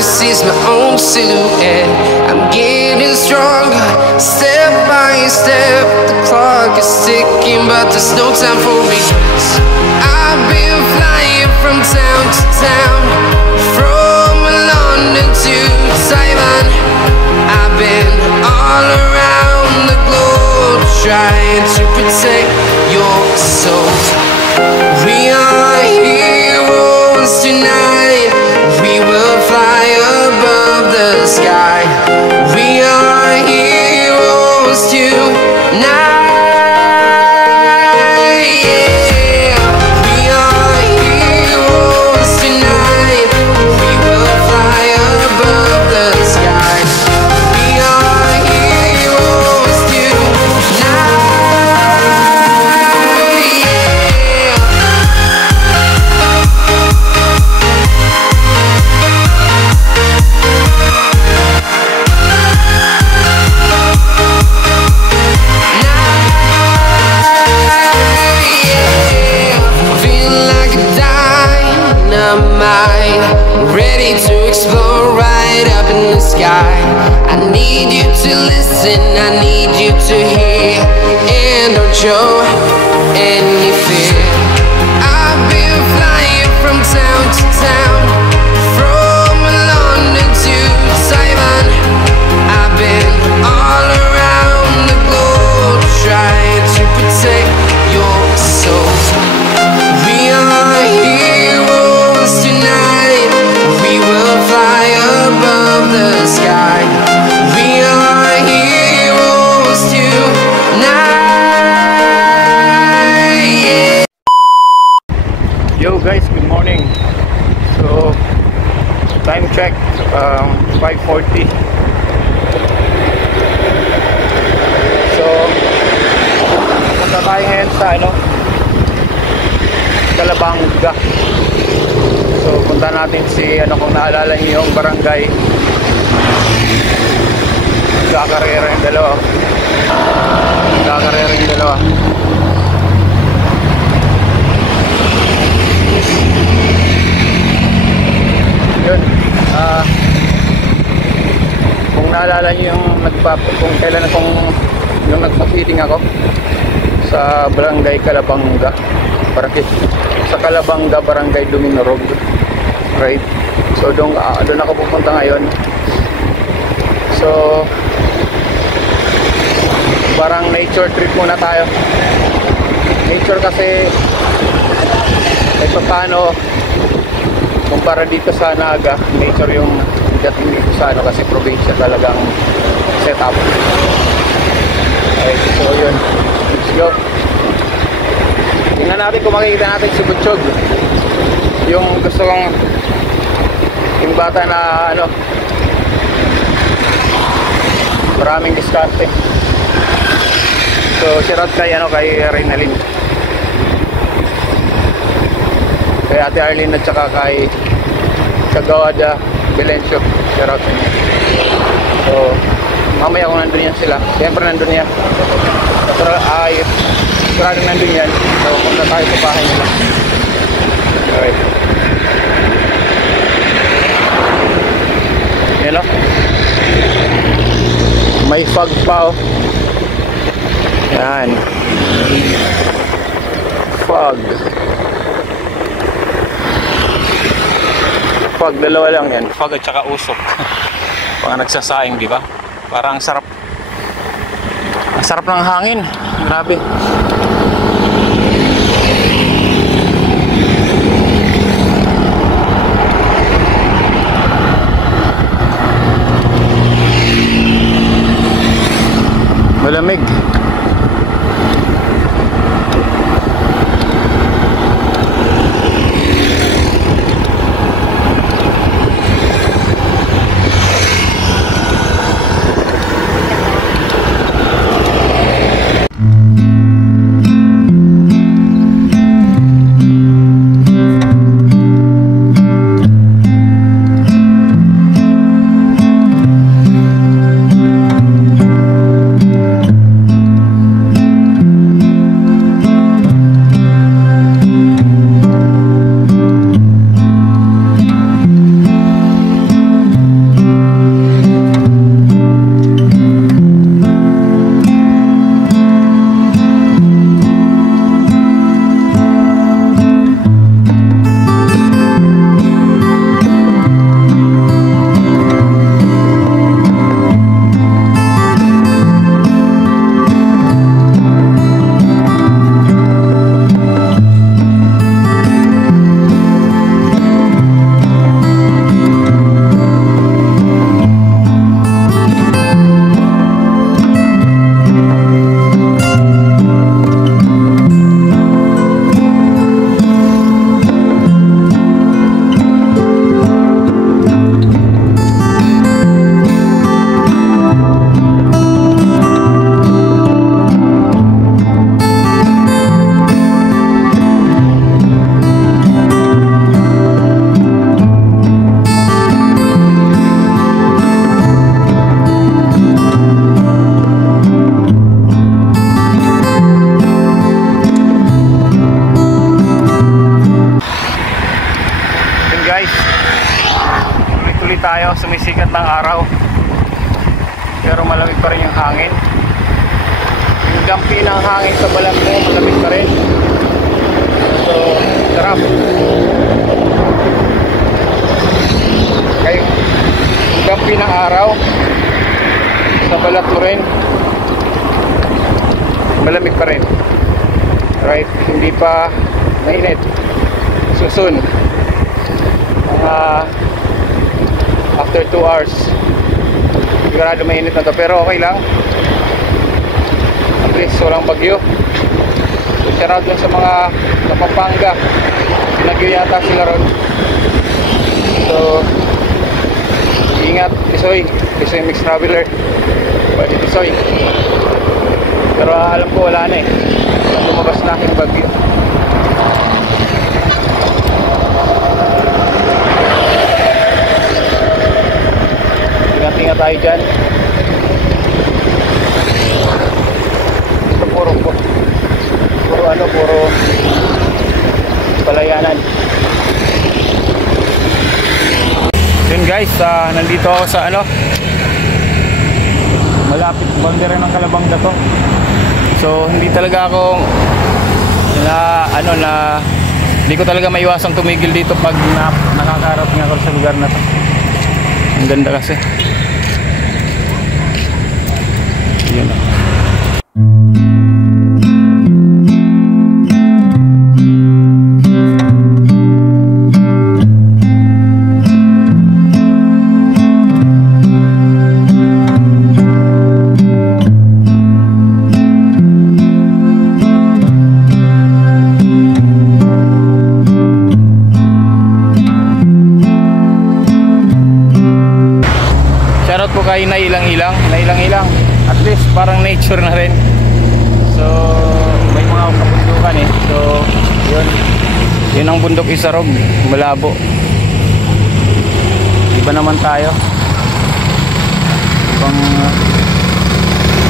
can see my own silhouette. I'm getting stronger, step by step. The clock is ticking, but there's no time for regrets. I've been flying from town to town, from London to Taiwan. I've been all around the globe, trying to protect your soul. We are heroes tonight. We will fly above the sky. We are heroes tonight. Ready to explore right up in the sky. I need you to listen, I need you to hear, and don't show any fear. I've been flying from town to town, from London to Taiwan. I've been all around the globe, trying to protect your soul. We are heroes tonight. We will fly above the sky. We are heroes tonight. Yeah. Yo guys, good morning. So time check, 5:40. So punta tayo ngayon sa Calabanga. So punta natin si kung naalala niyo yung barangay kakarera yung dalawa. Yun, kung naalala niyo yung yung nagpa-feeding ako sa barangay Calabanga, sa Calabanga barangay Duminorog, right? So doon ako pupunta ngayon. So parang nature trip muna tayo. Nature kasi kahit paano kumpara dito sa Naga, nature yung dating dito sa kasi probinsya talagang setup. Okay, so yun, let's go. Tingnan natin kung makikita natin si Butchog, yung gusto kong yung bata na maraming diskarte. So shoutout kay Reynalyn, kay Ate Arlene at saka kay Kagawada Belencio. Shoutout sa inyo. So mamaya kung nandun yan sila, siyempre nandun yan, maraming nandun yan. So punta tayo sa bahay nila. Alright, yan o, may fog pa o. Yan, fog, dalawa lang yan, fog at saka usok. Mga nagsasaing, di ba? Parang ang sarap ng hangin, grabe. Malamig. sikat ng araw. Pero malamig pa rin yung hangin. Yung dampi ng hangin sa balat mo, malamig pa rin. So, sarap. Kaya yung dampi ng araw sa balat mo rin, malamig pa rin. Right? Hindi pa mainit. So soon, after 2 hours, sigurado mainit na to, pero okay lang. At least walang bagyo. So shout out dun sa mga Pampanga, pinagyo yata sila ron. So ingat, Tisoy Mix Traveler, pwede Tisoy. Pero alam ko wala na eh, lumabas na yung bagyo. Ingat tayo dyan. Ito puro palayanan. Yun guys, nandito ako sa malapit boundary ng Calabanga to. So hindi talaga ako hindi ko talaga maiwasang tumigil dito pag nakakarap nga ako sa lugar na to. Ang ganda kasi. Yun. Shoutout po kay Nailang-ilang. At least parang nature na rin. So may mga kabundukan eh. So yun ang bundok Isarog, Malabo. Iba naman tayo.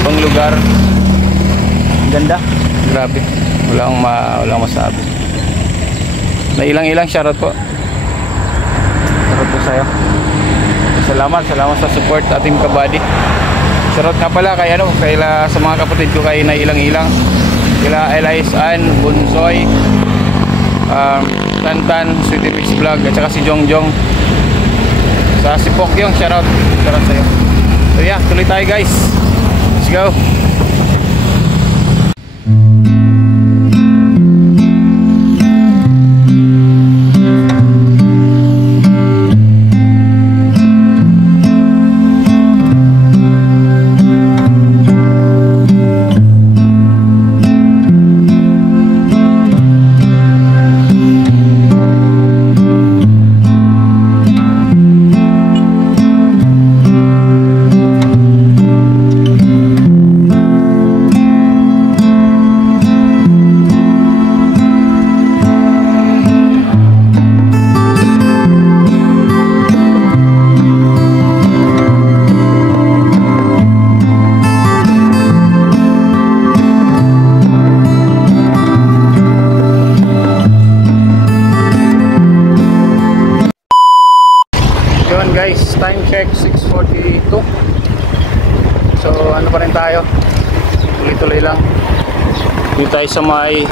Ibang lugar. Ang ganda. Grabe. Walang masabi. Nailang-ilang, shoutout po. Shoutout po sa'yo. Salamat sa support ating kabady. Shoutout nga pala kay sa mga kapatid ko kay Nailang-ilang, kila Elisan, Bunsoy, Tantan, Sweetie Peach Vlog, at saka si Jongjong. Sa si Pokyong, shoutout sa'yo. So yeah, tuloy tayo guys. Let's go. Guys, time check 6:42. So ano pa rin tayo, tuloy-tuloy lang. Dito tayo sa may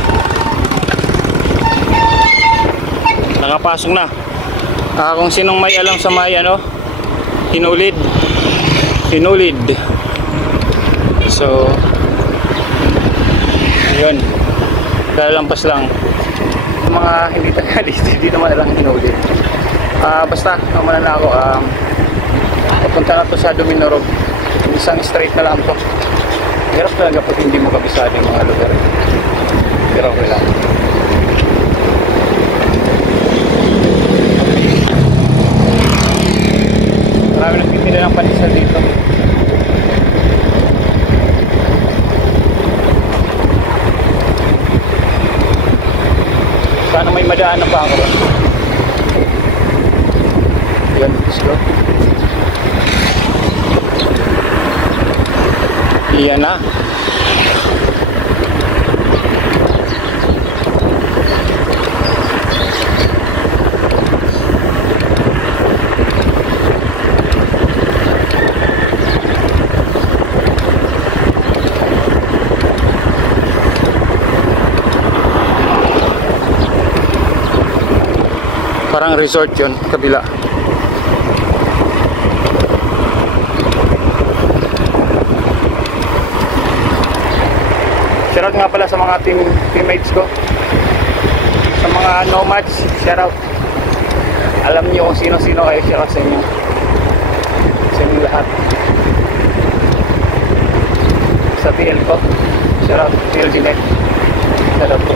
nakapasok na. Kung sinong may alam sa may Hinulid. So yun, lalampas lang. Yung mga hindi taga-list, hindi naman lang Hinulid. Basta naman na ako, papunta na to sa Duminorog. Isang straight na lang to. Hirap talaga pag hindi mo kabisado yung mga lugar. Pero okay lang. Marami nagtitinda ng panisal dito. Sana may madaan na pa ako. Yan, let's go. Iyan na. Parang resort yun, kabila. Shoutout nga pala sa mga teammates ko, sa mga nomads. Shoutout. Alam niyo kung sino-sino kayo. Shoutout sa inyo, sa inyo lahat. Sa TL ko, shoutout TL Ginek. Shoutout po.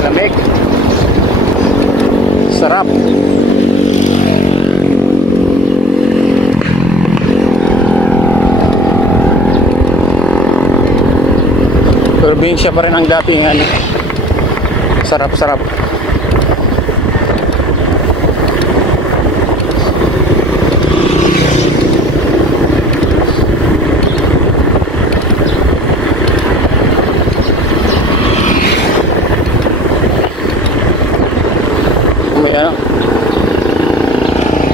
Lamig, sarap. Probinsya pa rin ang dating ano. Sarap-sarap. May ano,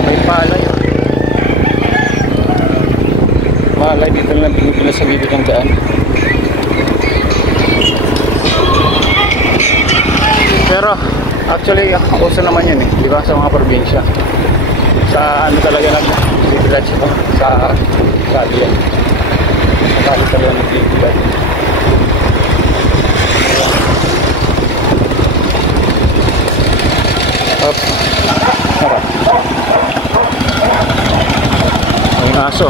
may palay. Palay dito lang pinipila sa gilid ng daan. Pero actually uso naman yun eh, di ba, sa mga probinsya. Sa ano talaga nag-village ito, sa Cali yan. Sa Cali talaga nag-village. Up. Harap. May aso.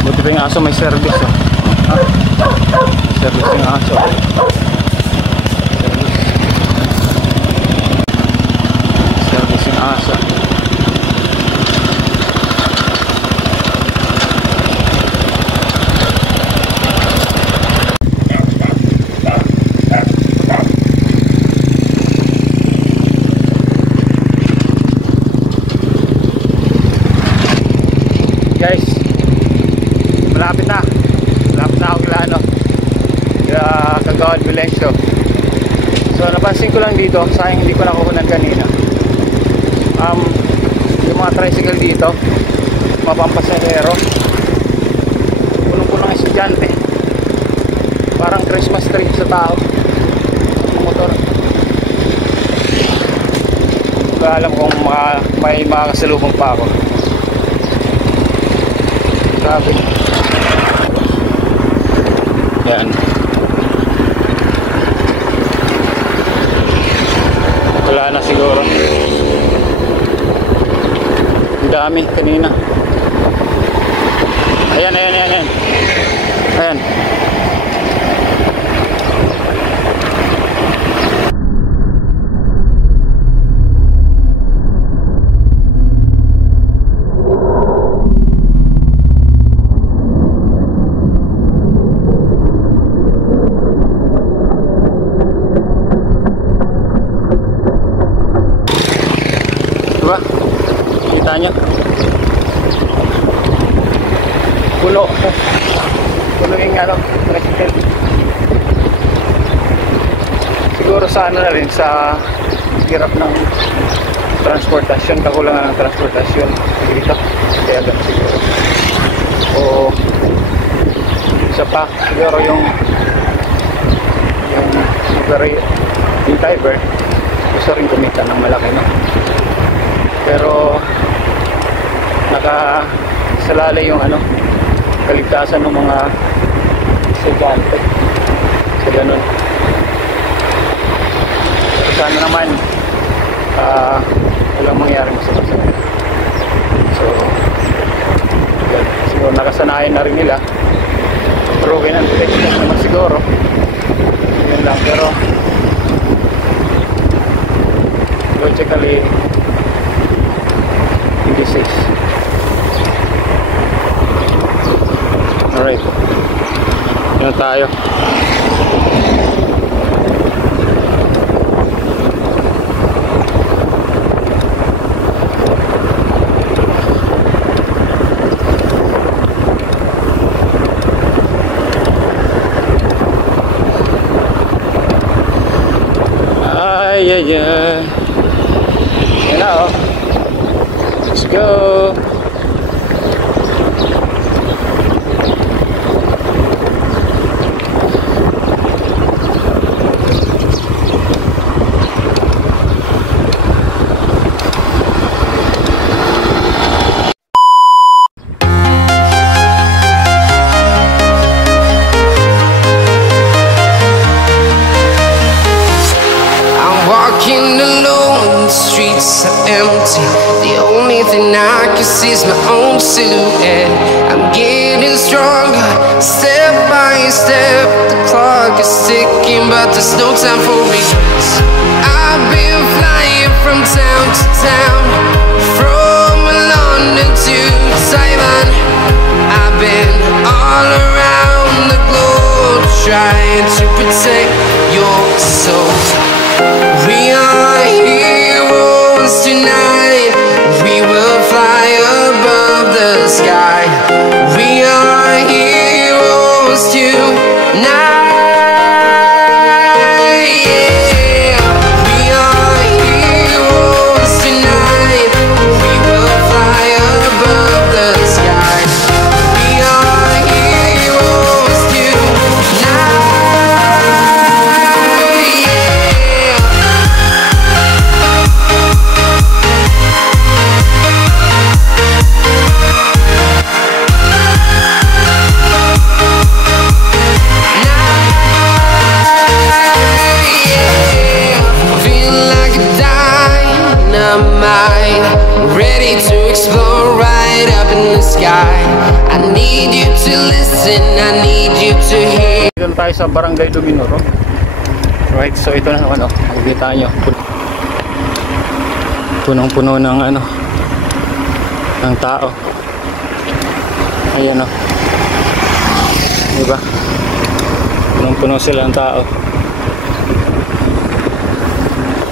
Buti pa yung aso may service eh. Service yung aso. Service yung aso. Guys, malapit na ako kila ano, kila Kagawad Vilencio. So napansin ko lang dito, sayang hindi ko nakukunan kanina, yung mga tricycle dito, mapampasahero, punong-punong estudyante, parang Christmas tree sa tao, motor. Hindi ko alam kung may makakasalubong pa ako. Grabe. Yan. Wala na siguro. Ang dami kanina. Ayan. Ayan. Diba? Kita nyo? Puno yung ano, tricycle. Siguro sa ano na rin, sa hirap ng transportasyon, kakulangan ng transportasyon dito, kaya ganun siguro. O isa pa siguro yung driver gusto rin kumita ng malaki, no? Pero nakasalalay yung ano, kaligtasan ng mga estudyante sa ganun. Pero sana naman walang mangyari masama sa kanila. So yan, siguro nakasanayan na rin nila, broken and protection naman siguro, yun lang. Pero logically hindi safe. Alright, yun tayo. Ay. Yan na, oh. Let's go. so empty. The only thing I can see is my own silhouette. I'm getting stronger, step by step. The clock is ticking, but there's no time for regrets. I've been flying from town to town, from London to Taiwan. I've been all around the globe, trying to protect your soul. We are heroes tonight. We will fly above the sky. We are heroes tonight. Yeah. We are heroes tonight. We will fly above the sky. We are heroes tonight. Ready to explore right up in the sky. I need you to listen, I need you to hear. Dito tayo sa Barangay Duminuro. Right, so ito na naman, nakikita nyo, punong-puno ng ng tao. Ayan, diba? Punong-puno sila ng tao.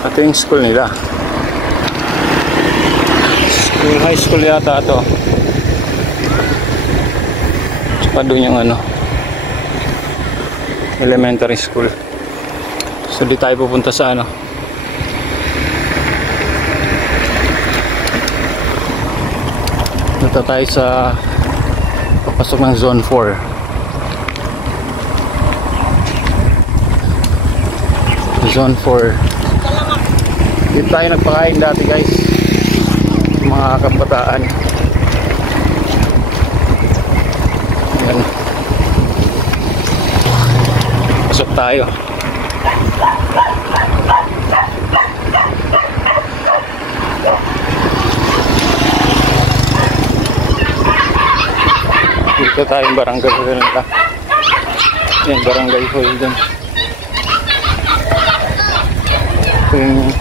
Ito yung school nila. High school yata ito. Tsaka doon yung elementary school. So di tayo pupunta sa Dito tayo sa papasok ng zone 4. Zone 4. Dito tayo nagpakain dati, guys, mga kabataan. Ayan. Pasok tayo. Dito tayong barangay hall nila. Ayan, barangay hall dun. Ito yung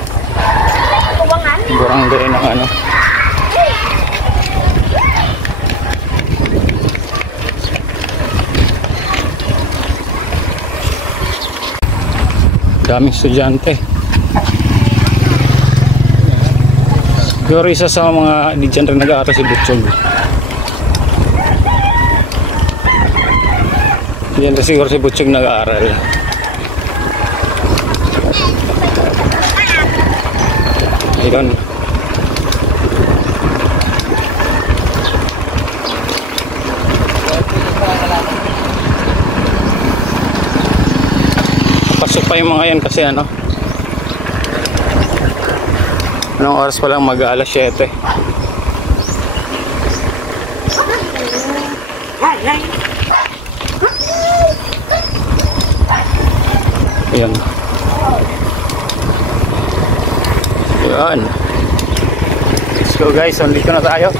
barangay ng daming estudyante. Siguro isa sa mga di dyan rin nag-aaral si Butchog. Diyan rin siguro si Butchog nag-aaral. Ayun. Pasok pa yung mga yan kasi anong oras pa lang, mag-alas 7. Ayan. Ayan. Let's go, guys, nandito na tayo.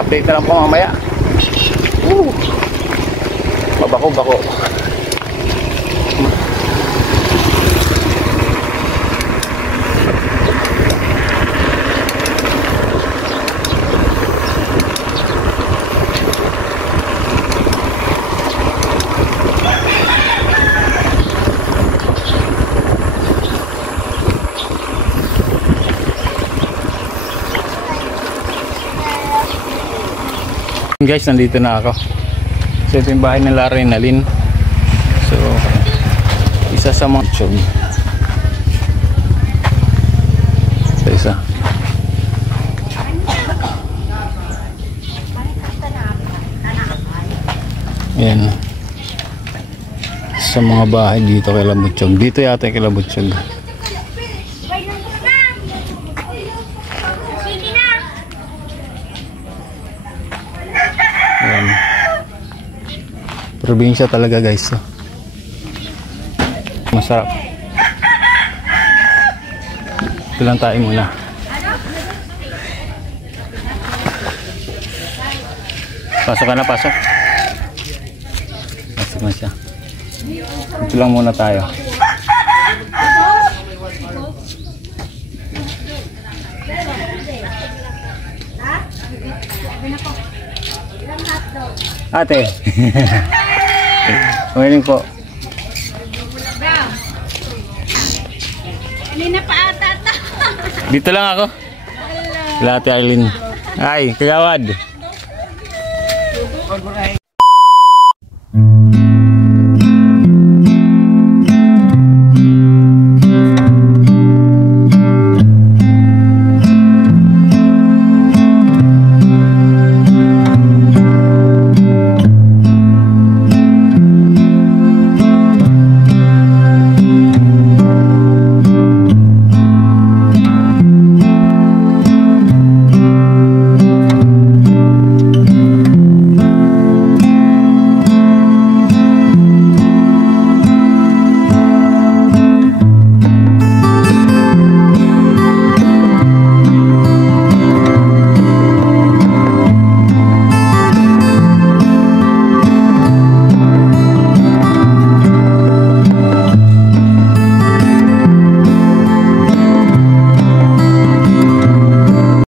Update na lang po mamaya. Mabako-bako. Guys, nandito na ako. So ito yung bahay ng Lara Inalin. So isa sa mga chog. Isa. Ayan. Sa mga bahay dito kay Labutchog. Dito yata kay Labutchog. Ayan. Probinsya talaga, guys. Masarap. Dito lang tayo muna. Pasok ka na, pasok. Pasok na siya. Dito lang muna tayo. Ate. Morning po. Kanina pa ata to. Dito lang ako. Wala Ate Arlene. Ay, kagawad.